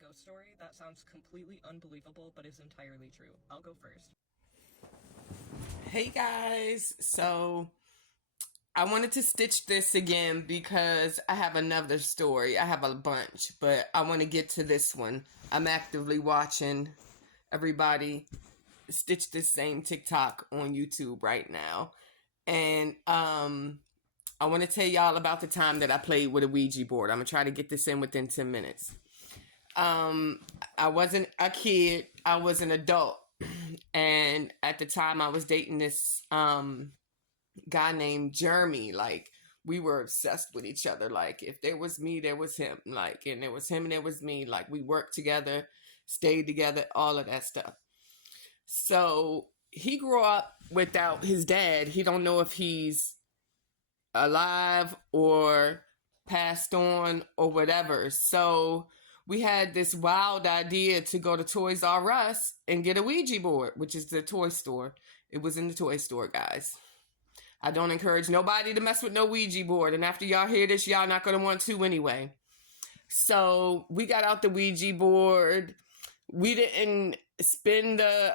ghost story that sounds completely unbelievable but is entirely true. I'll go first. Hey guys, so I wanted to stitch this again because I have another story. I have a bunch, but I want to get to this one. I'm actively watching everybody stitch this same TikTok on YouTube right now. And I want to tell y'all about the time that I played with a Ouija board. I'm going to try to get this in within 10 minutes. I wasn't a kid, I was an adult. And at the time I was dating this guy named Jeremy. Like, we were obsessed with each other. Like, if there was me, there was him. Like, and there was him and there was me. Like, we worked together, stayed together, all of that stuff. So he grew up without his dad. He don't know if he's alive or passed on or whatever. So we had this wild idea to go to Toys R Us and get a Ouija board, which is the toy store. It was in the toy store, guys. I don't encourage nobody to mess with no Ouija board. And after y'all hear this, y'all not going to want to anyway. So we got out the Ouija board. We didn't spin the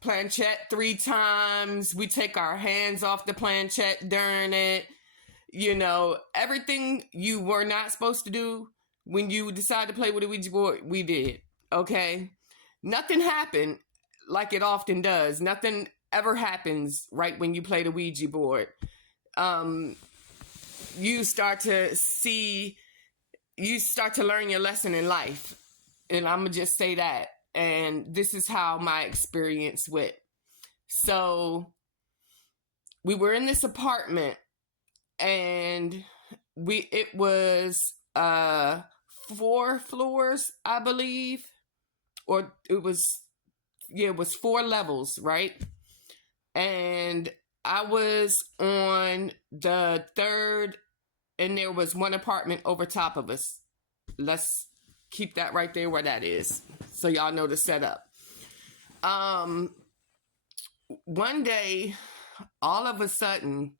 planchette 3 times. We take our hands off the planchette during it. You know, everything you were not supposed to do when you decide to play with a Ouija board, we did. Okay? Nothing happened like it often does. Nothing ever happens right when you play the Ouija board. You start to learn your lesson in life. And I'm going to just say that. And this is how my experience went. So we were in this apartment and it was 4 floors, I believe. Or it was 4 levels, right? And I was on the 3rd, and there was one apartment over top of us. Let's keep that right there where that is, so y'all know the setup. One day, all of a sudden,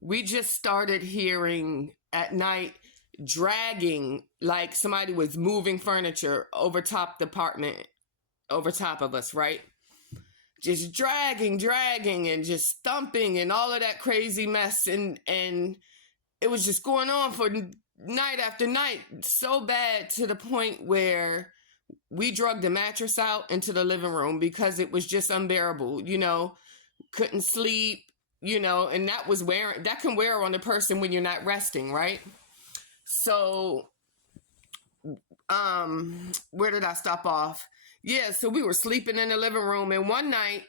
we just started hearing at night dragging, like somebody was moving furniture over top the apartment, over top of us, right? Just dragging, and just thumping and all of that crazy mess. And it was just going on for night after night, so bad to the point where we dragged the mattress out into the living room because it was just unbearable, you know, couldn't sleep, you know, and that can wear on the person when you're not resting, right? So, where did I stop off? Yeah, so we were sleeping in the living room, and one night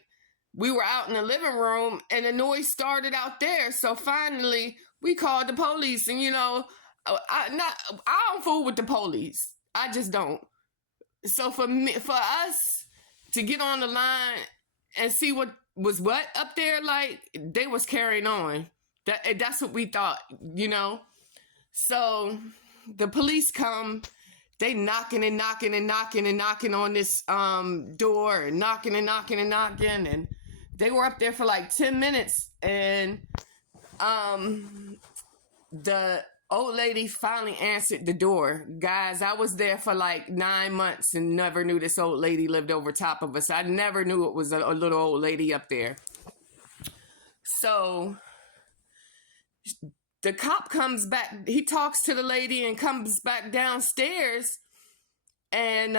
we were out in the living room and the noise started out there. So finally we called the police, and you know, I don't fool with the police. I just don't. So for us to get on the line and see what was up there, like, they was carrying on. That's what we thought, you know. So the police come. They knocking on this door, and knocking, and they were up there for like 10 minutes, and the old lady finally answered the door. Guys, I was there for like 9 months and never knew this old lady lived over top of us. I never knew it was a little old lady up there. So the cop comes back. He talks to the lady and comes back downstairs. And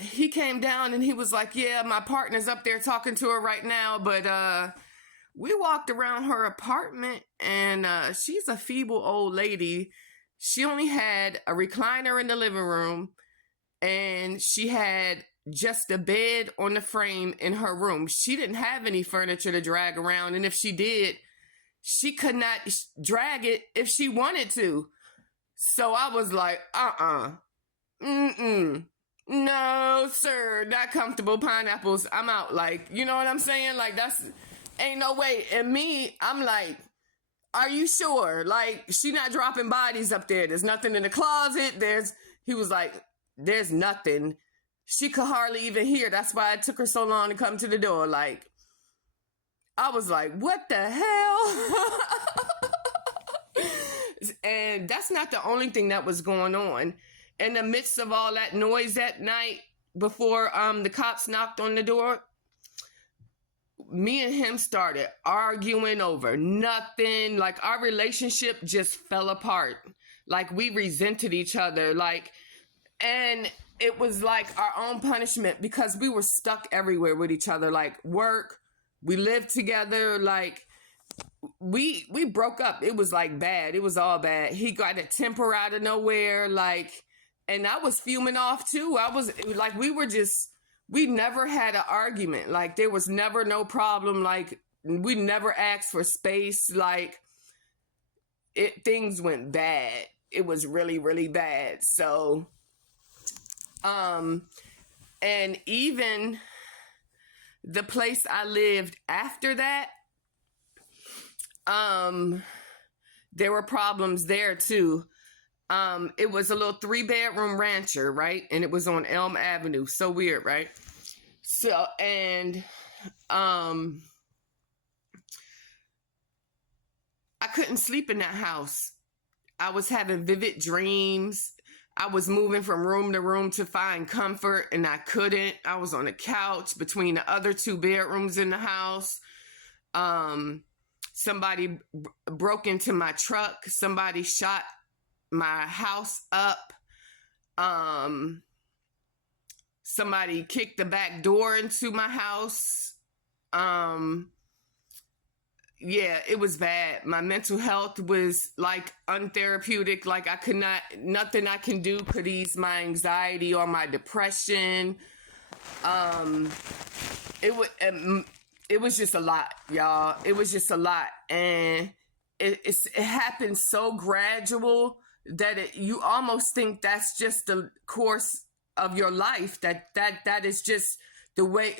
he came down and he was like, yeah, my partner's up there talking to her right now. But we walked around her apartment, and she's a feeble old lady. She only had a recliner in the living room, and she had just a bed on the frame in her room. She didn't have any furniture to drag around. And if she did, she could not drag it if she wanted to. So I was like, no, sir, not comfortable. Pineapples, I'm out. Like, you know what I'm saying? Like, ain't no way. And me, I'm like, are you sure? Like, she not dropping bodies up there. There's nothing in the closet. He was like, there's nothing. She could hardly even hear. That's why it took her so long to come to the door. Like, I was like, what the hell? And that's not the only thing that was going on. in the midst of all that noise that night before the cops knocked on the door, me and him started arguing over nothing. Like, our relationship just fell apart. Like, we resented each other. Like, and it was like our own punishment because we were stuck everywhere with each other. Like, work, we lived together. Like, we broke up. It was like bad. It was all bad. He got a temper out of nowhere. Like, and I was fuming off too. I was like, we never had an argument. Like, there was never no problem. Like, we never asked for space. Like, things went bad. It was really, really bad. So, and even the place I lived after that, there were problems there too. It was a little 3-bedroom rancher, right? And it was on Elm Avenue. So weird, right? So, and, I couldn't sleep in that house. I was having vivid dreams. I was moving from room to room to find comfort, and I couldn't. I was on a couch between the other 2 bedrooms in the house. Somebody broke into my truck. Somebody shot my house up. Somebody kicked the back door into my house. Yeah, it was bad. My mental health was like untherapeutic. Like, nothing I can do could ease my anxiety or my depression. It was just a lot, y'all. It was just a lot. And it happened so gradual that you almost think that's just the course of your life. That is just the way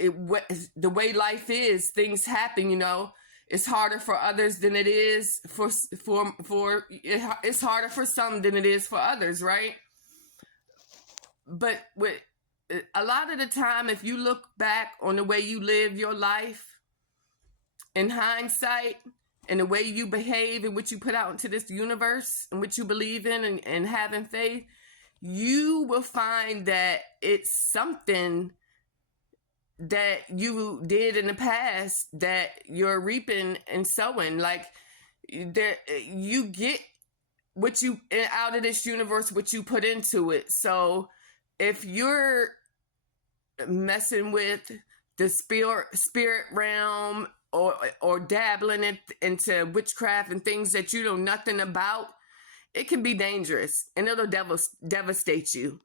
life is. Things happen, you know. It's harder for others than it is it's harder for some than it is for others, right? But with a lot of the time, if you look back on the way you live your life, in hindsight, and the way you behave and what you put out into this universe and what you believe in and having faith, you will find that it's something that you did in the past that you're reaping and sowing. Like, there, you get what you out of this universe, what you put into it. So if you're messing with the spirit realm or dabbling into witchcraft and things that you know nothing about, it can be dangerous and it'll devastate you.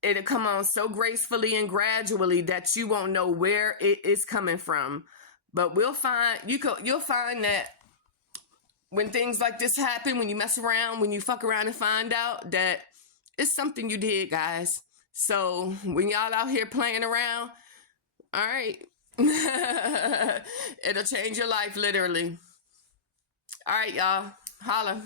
It'll come on so gracefully and gradually that you won't know where it is coming from. But you'll find that when things like this happen, when you mess around, when you fuck around and find out that it's something you did, guys. So when y'all out here playing around, all right, it'll change your life, literally. All right, y'all, holla.